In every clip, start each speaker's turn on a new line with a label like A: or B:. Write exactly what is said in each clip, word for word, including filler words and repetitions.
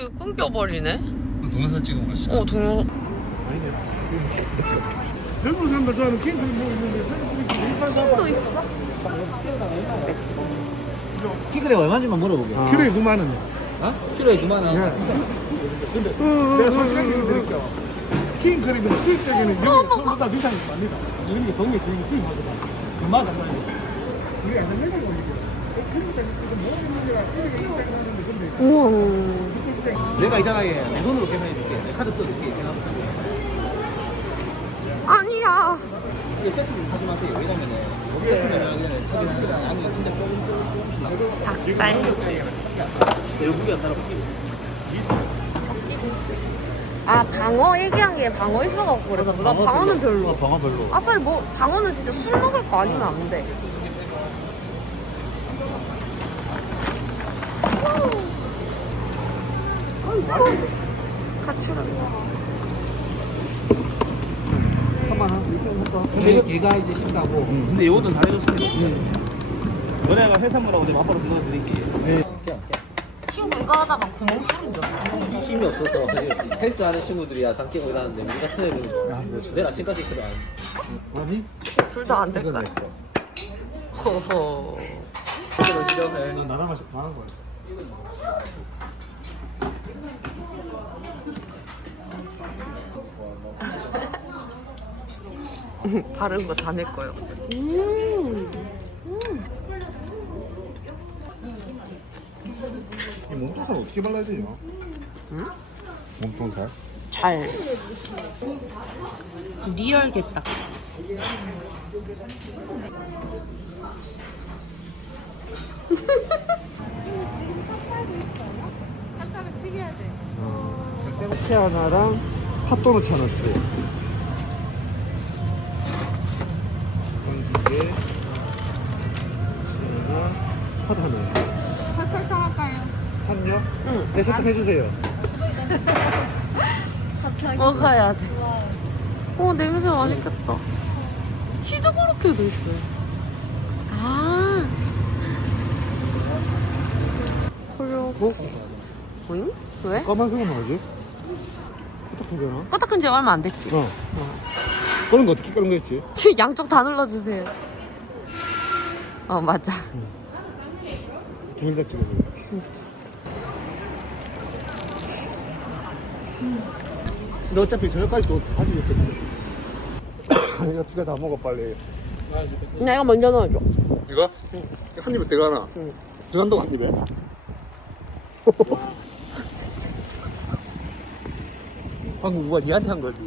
A: 이거 끊겨버리네.
B: 동영상 찍어보셨어?
A: 어 동영.
C: 젊은 사람들 좋아하는 킹크림 뭐 있는데
A: 또 있어?
B: 키그레 얼마인지만 물어보게.
C: 아. 키로에 구만 원.
B: 어? 키로에 구만 원.
C: 근데 내가 솔직하게 얘기드릴게요. 킹크림은 수입되기는 여기 서울보다 비싼 게 납니다. 여기 동네 지금 수입하거든. 그만 안 나요. 우리 안 되는 거 이게.
A: 우와.
B: 내가 이상하게 내 돈으로 계산해줄게. 내 카드 써줄게.
A: 아니야.
B: 이게 세트를 사지 마세요. 왜냐면은 여기 세트면 그냥 사긴 하니까 양이 진짜 조금 조금 조금씩 나.
A: 닭발.
B: 외국이야 따라붙기고.
A: 아 방어 얘기한 게 방어 있어갖고 그래. 나 방어는 별로.
B: 방어 별로.
A: 아싸리 뭐 방어는 진짜 술 먹을 거 아니면 안 돼. 가출한.
B: 근데 걔가 이제 쉽다고. 응. 근데 요거는 다 해줬습니다. 응. 너네가 해산물하고 내가 앞으로 그거 드릴게.
A: 친구 이거 하다가 구멍 뚫린 적 있어.
B: 힘이 없어서 헬스하는 친구들이야 장 끼고 일하는데 우리 같은 애는 내일 아침까지 그래 안.
C: 아니?
A: 둘 다 안 될 거야. 허허.
B: 그래서 싫어해.
C: 넌 나랑 마시 망한 거야.
A: 바른 거 다 낼 거예요. 음.
C: 이 몸통살 어떻게 발라야 돼요?
A: 응?
C: 몸통살?
A: 잘. 리얼 개딱.
C: 치 하나랑 핫도그 차 넣었어요. 두 개, 하나, 핫 하나.
D: 팥 설탕할까요?
C: 핫요?
A: 응.
C: 네, 설탕해주세요.
A: 먹어야 돼. 어 냄새 맛있겠다. 치즈 코로케도 있어요. 아. 콜로고. 보잉? 왜?
C: 까만색은 뭐지? 어떻게 되나?
A: 까딱한 지 얼마 안 됐지?
C: 어. 그런 거 어떻게 까는 거였지?
A: 양쪽 다 눌러주세요. 어 맞아.
C: 둘 다 찍어줘. 너 어차피 저녁까지 또 가지고 있을 거야. 이거 두 개 다 먹어 빨리.
A: 내가 먼저 넣어줘.
C: 이거? 한 입에 들어가나?
A: 응.
C: 들어간다고 한 입에? 방금 누가 니한테 한 거지?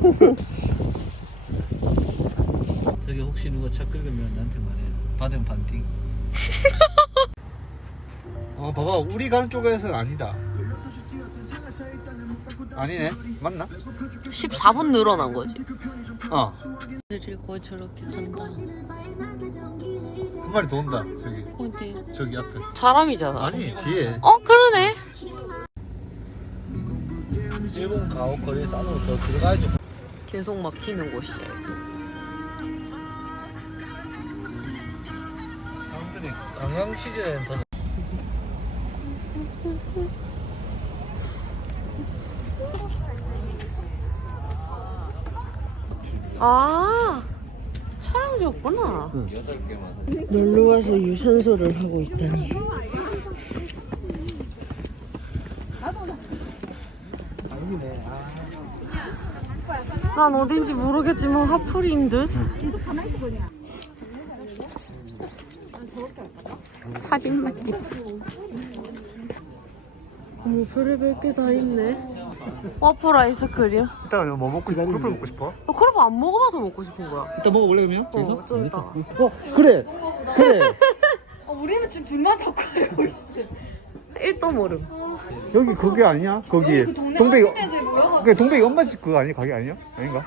B: 저기 혹시 누가 차 긁으면 나한테 말해. 받으면 반띵.
C: 어 봐봐 우리 가는 쪽에서는 아니다. 아니네 맞나?
A: 십사 분 늘어난 거지.
C: 어
A: 그리고 저렇게 간다.
C: 한 마리 더 온다 저기
A: 어디?
C: 저기 앞에.
A: 사람이잖아.
C: 아니 뒤에.
A: 어 그러네.
B: 일본 가옥 거리에서 안으로 더 들어가야죠.
A: 계속 막히는 곳이야 이거.
B: 사람들이 관광 시즌엔 더.
A: 아 촬영지였구나.
B: 응. 여덟 개만.
A: 놀러와서 유산소를 하고 있다니. 난 어딘지 모르겠지만 화풀이인 듯. 사진 맛집. 어머 별의별 게 다 있네. 와플 아이스크림.
C: 이따가 뭐 먹고 싶어? 크로플 먹고 싶어?
A: 어, 그래도 안 먹어봐서 먹고 싶은 거야.
C: 이따 먹어볼래 그러면?
A: 어, 좀 이따.
C: 어 그래 그래.
D: 어, 우리는 지금 둘만 자꾸 알고 있어.
A: 일도 모름.
C: 여기 거기 아니야? 거기
D: 여기 그 동네
C: 동백이
D: 하시는 애들 모여가지고.
C: 그 동백이 엄마 집 그거 아니 가게 아니야? 아닌가?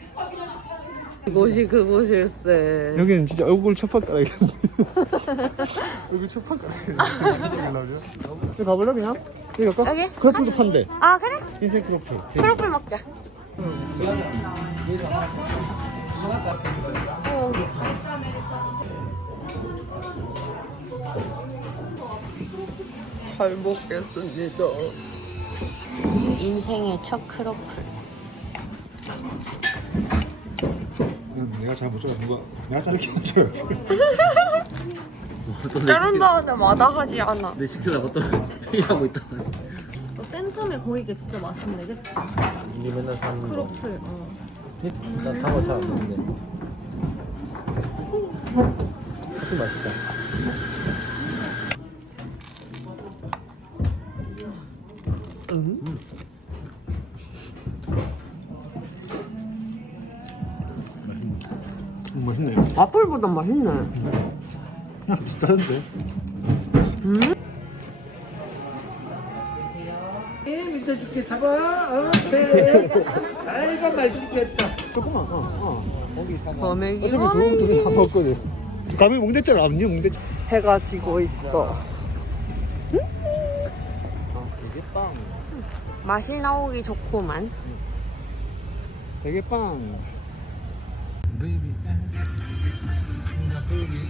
A: 이곳이 그곳일세.
C: 여기는 진짜 얼굴 첫판 깔아야겠네. 얼굴 첫판 깔아야겠네. 여기 가볼래 그냥? 여기 갈까?
A: 여기?
C: 크로플도 판대.
A: 아 그래?
C: 흰색 크로플.
A: 크로플 먹자. 어. 잘 먹겠습니다. 인생의 첫 크로플.
C: 내가 잘 못 잡아. 누가 내가 자르게 한 줄 알았어.
A: 자른다는데 마다하지 않아.
B: 내 시키다가 또 회의하고 있다.
A: 너 센텀에 거기가 진짜 맛있네, 그치?
B: 우리 맨날 사는 거.
A: 크로플. 어.
B: 나 단거 잘 안 먹는데. 커피 맛있다.
A: 응?
C: 음, 맛있네.
A: 와플보다 맛있네.
C: 그냥 비슷한데.
A: 음?
C: 예, 믿어줄게. 잡아. 오케이. 아이고 맛있겠다. 조금만. 어, 어. 거기 잡아.
A: 범액이
C: 어차피
A: 범액이.
C: 다 먹거든. 감이 몽대짤 아니야, 몽대짤.
A: 해가 지고 있어.
C: 되게 빵.
A: 맛이 나오기 좋구만.
C: 되게 빵. Baby,